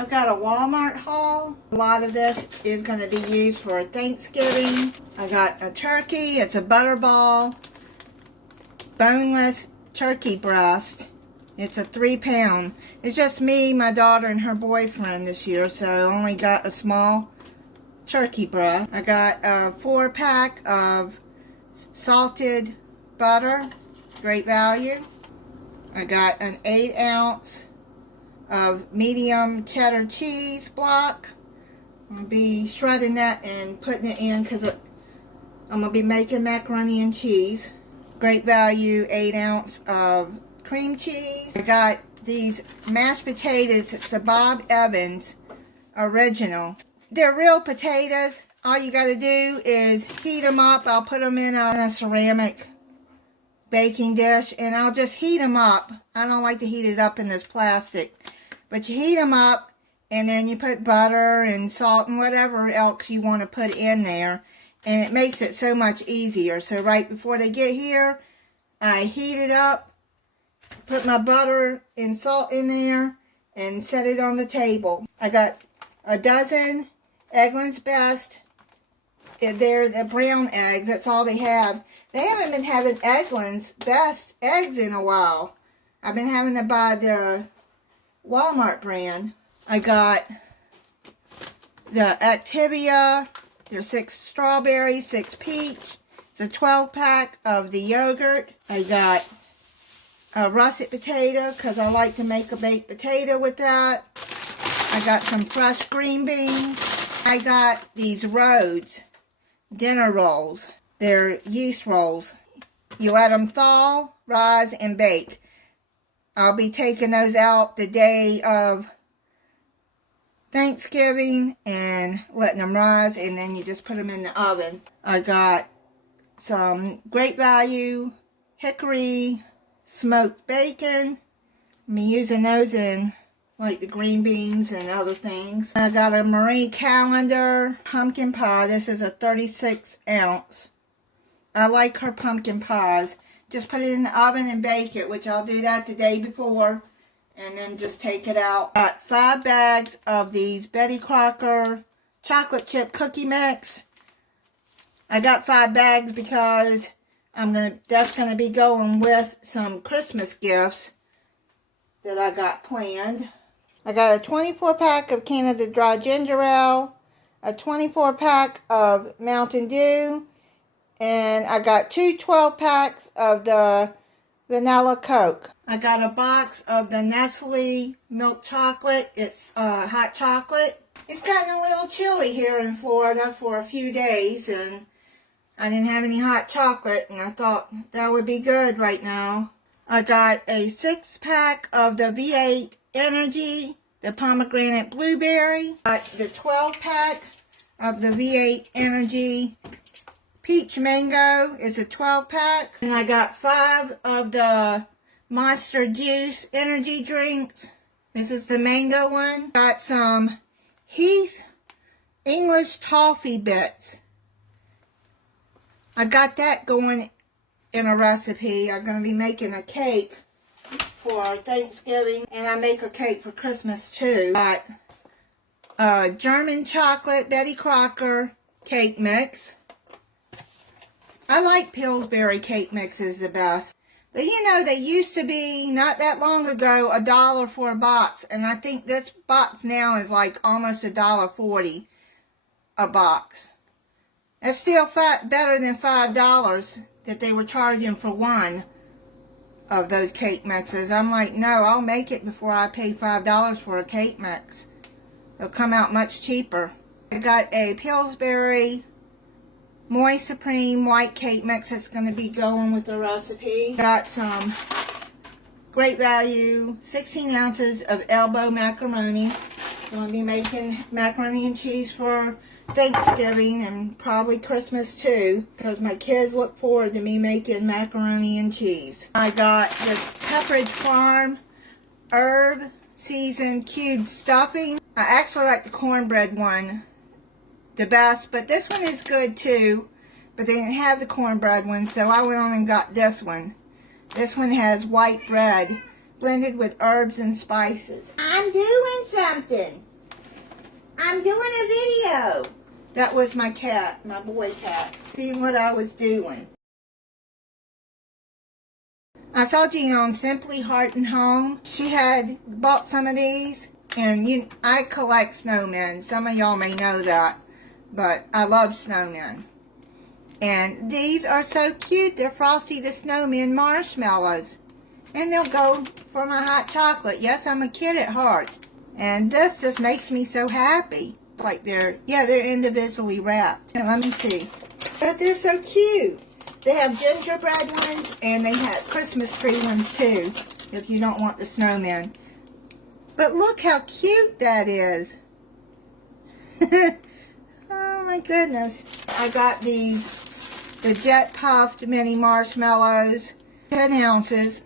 I've got a Walmart haul. A lot of this is going to be used for Thanksgiving. I got a turkey. It's a butterball, boneless turkey breast. It's a 3-pound. It's just me, my daughter, and her boyfriend this year, so I only got a small turkey breast. I got a 4-pack of salted butter, great value. I got an 8-ounce of medium cheddar cheese block. I'm going to be shredding that and putting it in because I'm going to be making macaroni and cheese. Great value, 8-ounce of cream cheese. I got these mashed potatoes. It's the Bob Evans original. They're real potatoes. All you got to do is heat them up. I'll put them in a ceramic baking dish and I'll just heat them up. I don't like to heat it up in this plastic. But you heat them up, and then you put butter and salt and whatever else you want to put in there. And it makes it so much easier. So right before they get here, I heat it up, put my butter and salt in there, and set it on the table. I got a dozen Eggland's Best. They're the brown eggs. That's all they have. They haven't been having Eggland's Best eggs in a while. I've been having to buy the Walmart brand. I got the Activia. There's 6 strawberry, 6 peach. It's a 12-pack of the yogurt. I got a russet potato because I like to make a baked potato with that. I got some fresh green beans. I got these Rhodes dinner rolls. They're yeast rolls. You let them thaw, rise, and bake. I'll be taking those out the day of Thanksgiving and letting them rise, and then you just put them in the oven. I got some great value hickory smoked bacon. I'm using those in like the green beans and other things. I got a Marie Callender pumpkin pie. This is a 36-ounce. I like her pumpkin pies. Just put it in the oven and bake it, which I'll do that the day before, and then just take it out. Got 5 bags of these Betty Crocker chocolate chip cookie mix. I got 5 bags because that's gonna be going with some Christmas gifts that I got planned. I got a 24-pack of Canada Dry Ginger Ale, a 24-pack of Mountain Dew, and I got 2 12-packs of the Vanilla Coke. I got a box of the Nestle milk chocolate. It's hot chocolate. It's gotten a little chilly here in Florida for a few days, and I didn't have any hot chocolate, and I thought that would be good right now. I got a 6-pack of the V8 Energy, the pomegranate blueberry. I got the 12-pack of the V8 Energy Peach Mango. Is a 12-pack. And I got 5 of the Monster Juice energy drinks. This is the mango one. Got some Heath English toffee bits. I got that going in a recipe. I'm going to be making a cake for Thanksgiving, and I make a cake for Christmas too. Got German chocolate Betty Crocker cake mix. I like Pillsbury cake mixes the best. But you know, they used to be, not that long ago, $1 for a box. And I think this box now is like almost $1.40 a box. That's still better than $5 that they were charging for one of those cake mixes. I'm like, no, I'll make it before I pay $5 for a cake mix. It'll come out much cheaper. I got a Pillsbury Moist Supreme white cake mix that's going to be going with the recipe. Got some great value 16 ounces of elbow macaroni. Going to be making macaroni and cheese for Thanksgiving and probably Christmas too, because my kids look forward to me making macaroni and cheese. I got this Pepperidge Farm herb seasoned cubed stuffing. I actually like the cornbread one the best, but this one is good too, but they didn't have the cornbread one, so I went on and got this one. This one has white bread blended with herbs and spices. I'm doing something. I'm doing a video. That was my cat, my boy cat, seeing what I was doing. I saw Gina on Simply Heart and Home. She had bought some of these, and I collect snowmen. Some of y'all may know that, but I love snowmen. And these are so cute. They're Frosty the Snowman marshmallows. And they'll go for my hot chocolate. Yes, I'm a kid at heart. And this just makes me so happy. Like they're individually wrapped. And let me see. But they're so cute. They have gingerbread ones and they have Christmas tree ones too. If you don't want the snowman. But look how cute that is. Oh my goodness. I got the Jet Puffed mini marshmallows. 10 ounces.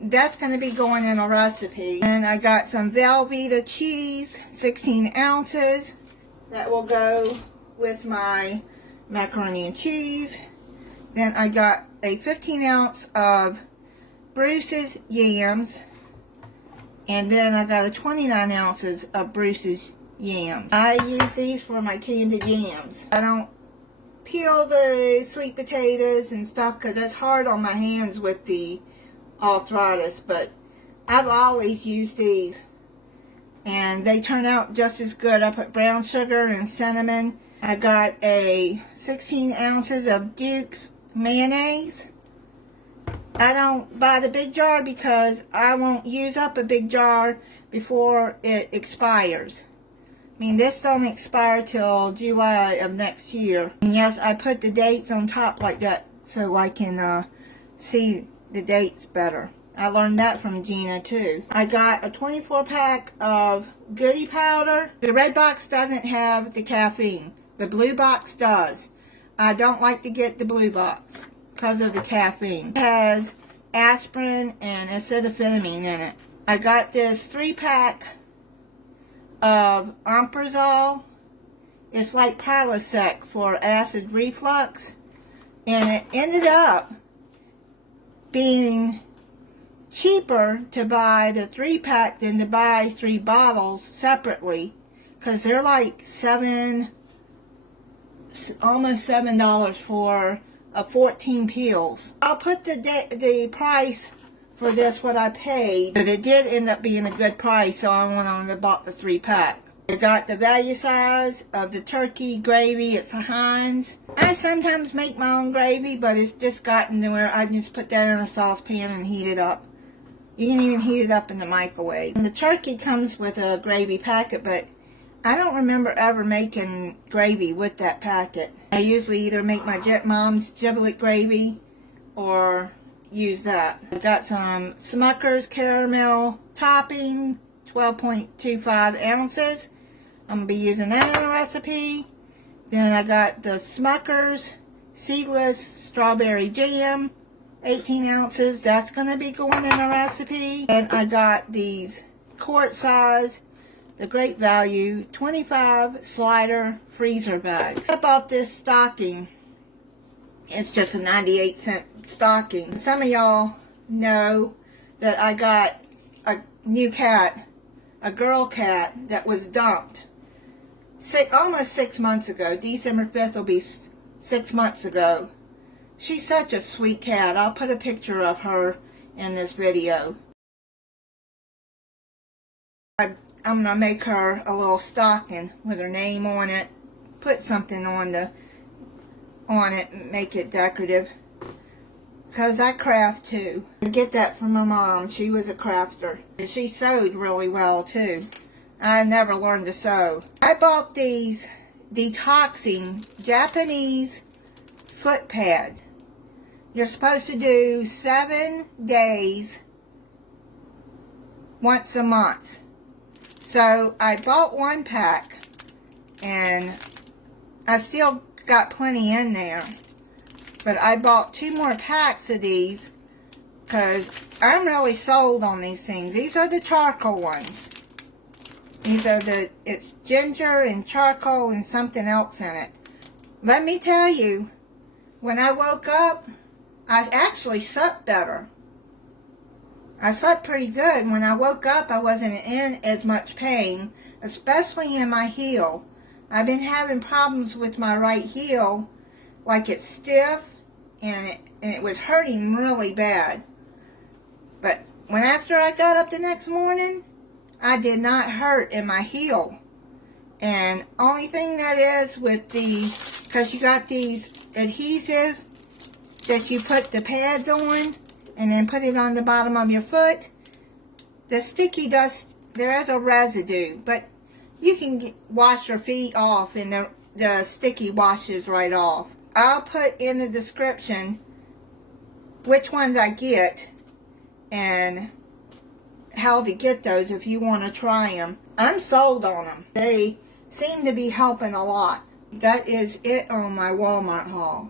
That's going to be going in a recipe. And I got some Velveeta cheese, 16 ounces. That will go with my macaroni and cheese. Then I got a 15 ounce of Bruce's yams. And then I got a 29 ounces of Bruce's yams. I use these for my candied yams. I don't peel the sweet potatoes and stuff because that's hard on my hands with the arthritis, but I've always used these and they turn out just as good. I put brown sugar and cinnamon. I got a 16 ounces of Duke's mayonnaise. I don't buy the big jar because I won't use up a big jar before it expires. I mean, this don't expire till July of next year. And yes, I put the dates on top like that so I can see the dates better. I learned that from Gina too. I got a 24 pack of Goody Powder. The red box doesn't have the caffeine. The blue box does. I don't like to get the blue box because of the caffeine. It has aspirin and acetylphenamine in it. I got this 3-pack of Omeprazole. It's like Prilosec for acid reflux. And it ended up being cheaper to buy the 3-pack than to buy 3 bottles separately, because they're like almost $7 for 14 pills. I'll put the price for this what I paid, but it did end up being a good price, so I went on and bought the 3-pack. I got the value size of the turkey gravy. It's a Heinz. I sometimes make my own gravy, but it's just gotten to where I just put that in a saucepan and heat it up. You can even heat it up in the microwave. And the turkey comes with a gravy packet, but I don't remember ever making gravy with that packet. I usually either make my mom's giblet gravy or use that. I got some Smucker's caramel topping, 12.25 ounces. I'm going to be using that in a recipe. Then I got the Smucker's seedless strawberry jam, 18 ounces. That's going to be going in a recipe. And I got these quart size, the Great Value, 25 slider freezer bags. I bought this stocking. It's just a 98-cent stocking. Some of y'all know that I got a new cat, a girl cat that was dumped almost 6 months ago. December 5th will be 6 months ago. She's such a sweet cat. I'll put a picture of her in this video. I'm going to make her a little stocking with her name on it. Put something on it and make it decorative. Because I craft too. I get that from my mom. She was a crafter. And she sewed really well too. I never learned to sew. I bought these detoxing Japanese foot pads. You're supposed to do 7 days once a month. So I bought 1 pack and I still got plenty in there. But I bought 2 more packs of these because I'm really sold on these things. These are the charcoal ones. These are it's ginger and charcoal and something else in it. Let me tell you, when I woke up, I actually slept better. I slept pretty good. When I woke up, I wasn't in as much pain, especially in my heel. I've been having problems with my right heel, like it's stiff, and it was hurting really bad. But after I got up the next morning, I did not hurt in my heel. And only thing that is with because you got these adhesive that you put the pads on and then put it on the bottom of your foot, the sticky dust, there is a residue, but you can wash your feet off and the sticky washes right off. I'll put in the description which ones I get and how to get those if you want to try them. I'm sold on them. They seem to be helping a lot. That is it on my Walmart haul.